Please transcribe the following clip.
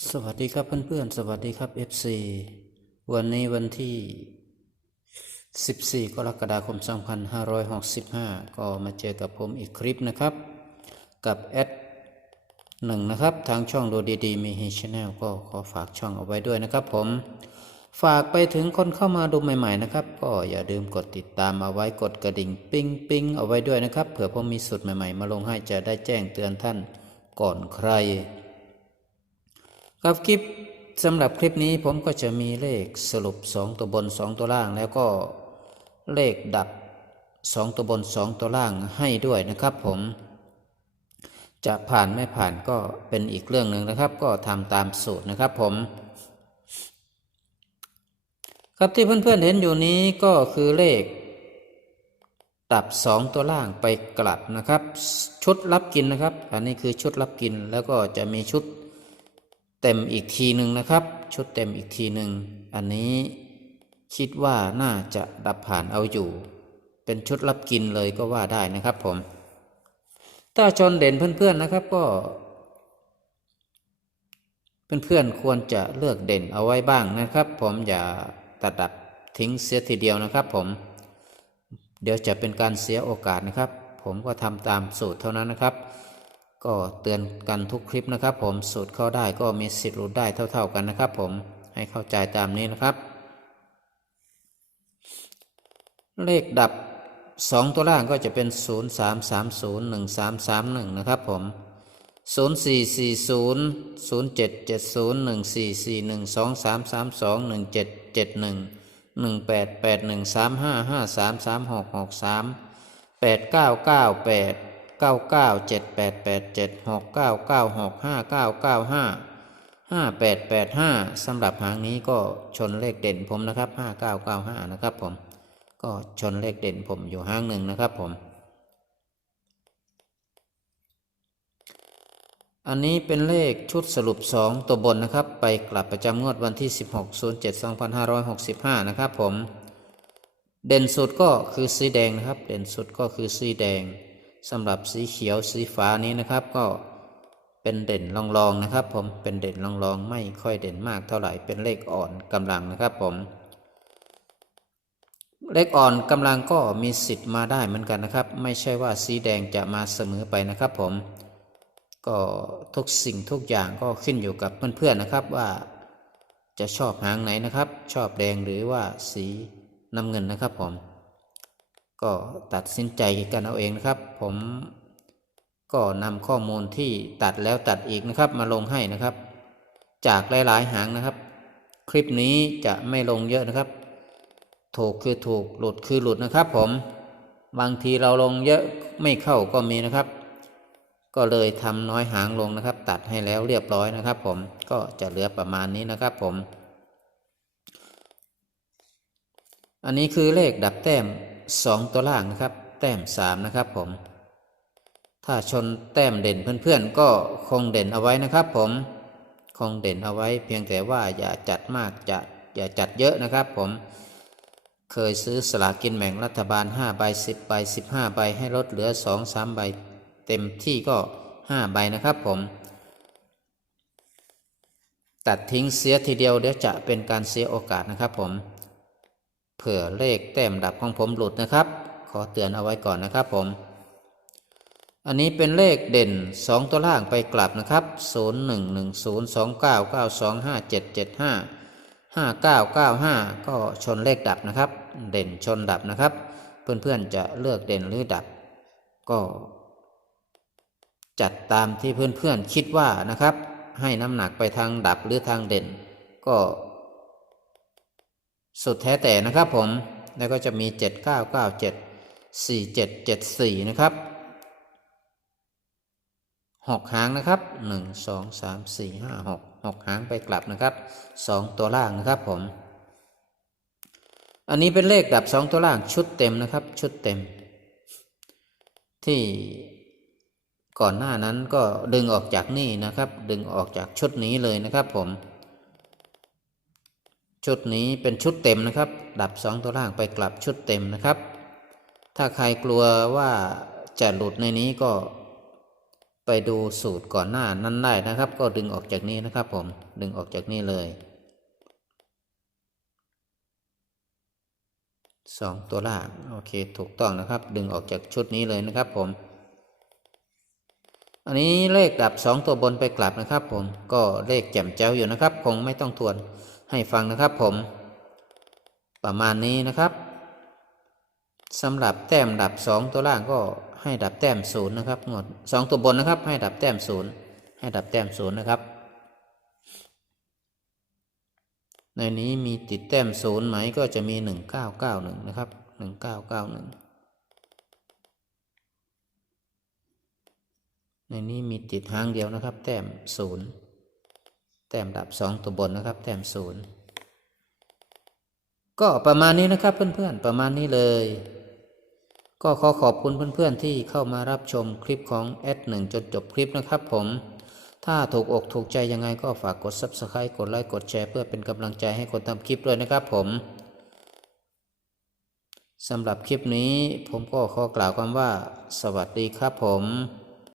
สวัสดีครับเพื่อนๆ สวัสดีครับ FC วันนี้วันที่ 14 กรกฎาคม 2565 ก็มาเจอกับผมอีกคลิปนะครับ กับแอดหนึ่งนะครับ ทางช่องดูดีๆ มีฮีชแนลก็ขอฝากช่องเอาไว้ด้วยนะครับผม ฝากไปถึงคนเข้ามาดูใหม่ๆนะครับ ก็อย่าลืมกดติดตามเอาไว้กดกระดิ่งปิ้งปิ้งเอาไว้ด้วยนะครับ เผื่อผมมีสุดใหม่ๆ มาลงให้จะได้แจ้งเตือนท่านก่อนใคร ครับคลิปสำหรับคลิปนี้ผมก็จะมีเลขสรุป 2 ตัวบน 2 ตัวล่าง แล้วก็เลขดับ 2 ตัวบน 2 ตัวล่างให้ด้วยนะครับผม จะผ่านไม่ผ่านก็เป็นอีกเรื่องหนึ่งนะครับ ก็ทำตามสูตรนะครับผม ครับที่เพื่อนๆเห็นอยู่นี้ก็คือเลขดับ 2 ตัวล่างไปกลับนะครับ ชุดรับกินนะครับ อันนี้คือชุดรับกินแล้วก็จะมีชุด เต็มอีกทีหนึ่งนะครับ ชุดเต็มอีกทีหนึ่งอันนี้คิดว่าน่าจะดับผ่านเอาอยู่ เป็นชุดรับกินเลยก็ว่าได้นะครับผม ถ้าชนเด่นเพื่อนๆนะครับก็ เพื่อนๆควรจะเลือกเด่นเอาไว้บ้างนะครับ ผมอย่าตัดดับทิ้งเสียทีเดียวนะครับ ผม เดี๋ยวจะเป็นการเสียโอกาสนะครับ ผมก็ทำตามสูตรเท่านั้นนะครับ ก็เตือนกันทุกคลิปนะครับ ผมสูตรเข้าได้ก็มีสิทธิ์หลุดได้เท่า ๆกันนะครับ ผมให้เข้าใจตามนี้นะครับ เลขดับ 2 ตัวล่างก็จะเป็น 0 3 3 0 1 3 3 1 นะครับผม 0 4 4 0 0 7 7 0 1 4 4 1 2 3 3 2 1 7 7 1 1 8 8 1 3 5 5 3 3 6 6 3 8 9 9 8 เก้าเก้าเจ็ดแปดแปดเจ็ดหกเก้าเก้าหกห้าเก้าเก้าห้าห้าแปดแปดห้าสำหรับหางนี้ก็ชนเลขเด่นผมนะครับห้าเก้าเก้าห้านะครับผม ก็ชนเลขเด่นผมอยู่ห้างหนึ่งนะครับผม อันนี้เป็นเลขชุดสรุป 2 ตัวบนนะครับ ไปกลับประจำงวดวันที่ 16 07 2565 นะครับผมเด่นสุดก็คือสีแดงนะครับ เด่นสุดก็คือสีแดง สำหรับสีเขียวสีฟ้านี้นะครับก็เป็นเด่นรองๆนะครับ ผมเป็นเด่นรองๆไม่ค่อยเด่นมากเท่าไหร่เป็นเลขอ่อนกำลังนะครับผม เลขอ่อนกำลังก็มีสิทธิ์มาได้เหมือนกันนะครับ ไม่ใช่ว่าสีแดงจะมาเสมอไปนะครับผม ก็ทุกสิ่งทุกอย่างก็ขึ้นอยู่กับเพื่อนๆนะครับว่าจะชอบหางไหนนะครับ ชอบแดงหรือว่าสีน้ำเงินนะครับผม ก็ตัดสินใจกันเอาเองนะครับ ผมก็นำข้อมูลที่ตัดแล้วตัดอีกนะครับ มาลงให้นะครับ จากหลายๆหางนะครับ คลิปนี้จะไม่ลงเยอะนะครับ ถูกคือถูกหลุดคือหลุดนะครับ ผมบางทีเราลงเยอะไม่เข้าก็มีนะครับ ก็เลยทำน้อยหางลงนะครับ ตัดให้แล้วเรียบร้อยนะครับ ผมก็จะเหลือประมาณนี้นะครับ ผม อันนี้คือเลขดับแต้ม 2 ตัวล่างนะครับ แต้ม 3 นะครับผม ถ้าชนแต้มเด่นเพื่อนๆ ก็คงเด่นเอาไว้นะครับ ผม คงเด่นเอาไว้ เพียงแต่ว่าอย่าจัดมากจะอย่าจัดเยอะนะครับ ผม เคยซื้อสลากกินแบ่งรัฐบาล5ใบ10ใบ15ใบให้ลดเหลือ 2 3 ใบ เต็มที่ก็ 5 ใบนะครับ ผมตัดทิ้งเสียทีเดียวเดี๋ยวจะเป็นการเสียโอกาสนะครับผม เผื่อเลขแต้มดับของผมหลุดนะครับ ขอเตือนเอาไว้ก่อนนะครับผม อันนี้เป็นเลขเด่น 2 ตัวล่างไปกลับนะครับ0 1 1 0 2 9 9 2 5 7 7 5 5 9 9 5 ก็ชนเลขดับนะครับ เด่นชนดับนะครับ เพื่อนๆจะเลือกเด่นหรือดับ ก็ จัดตามที่เพื่อนๆคิดว่านะครับ ให้น้ำหนักไปทางดับหรือทางเด่น ก็ สุดแท้แต่นะครับผม แล้วก็จะมี 7 9 9 7 4 7 7 4 นะครับหกหางนะครับ 1 2 3 4 5 6 6 หางไปกลับนะครับ 2 ตัวล่างนะครับผม อันนี้เป็นเลขดับ 2 ตัวล่างชุดเต็มนะครับ ชุดเต็ม ที่ก่อนหน้านั้นก็ดึงออกจากนี่นะครับ ดึงออกจากชุดนี้เลยนะครับผม ชุดนี้เป็นชุดเต็มนะครับ ดับ 2 ตัวล่างไปกลับชุดเต็มนะครับ ถ้าใครกลัวว่าจะหลุดในนี้ก็ไปดูสูตรก่อนหน้านั้นได้นะครับ ก็ดึงออกจากนี้นะครับผมดึงออกจากนี้เลยสองตัวล่างโอเคถูกต้องนะครับ ดึงออกจากชุดนี้เลยนะครับผม อันนี้เลขดับสองตัวบนไปกลับนะครับ ผมก็เลขแจ่มแจ้วอยู่นะครับ คงไม่ต้องทวน ให้ฟังนะครับผม ประมาณนี้นะครับสำหรับแต้มดับสองตัวล่างก็ให้ดับแต้มศูนย์นะครับงวดสองตัวบนนะครับ ให้ดับแต้มศูนย์ให้ดับแต้มศูนย์นะครับ ในนี้มีติดแต้มศูนย์ไหมก็จะมีหนึ่งเก้าเก้าหนึ่งนะครับหนึ่งเก้าเก้าหนึ่งในนี้มีติดหางเดียวนะครับ แต้มศูนย์ แต้มดับสองตัวบนนะครับ แต้มศูนย์ก็ประมาณนี้นะครับเพื่อนๆประมาณนี้เลย ก็ขอขอบคุณเพื่อนๆที่เข้ามารับชมคลิปของแอดหนึ่งจนจบคลิปนะครับผม ถ้าถูกอกถูกใจยังไงก็ฝากกด Subscribe กดไลค์กดแชร์เพื่อเป็นกำลังใจให้คนทำคลิปด้วยนะครับผมสำหรับคลิปนี้ผมก็ขอกล่าวคำว่า สวัสดีครับผม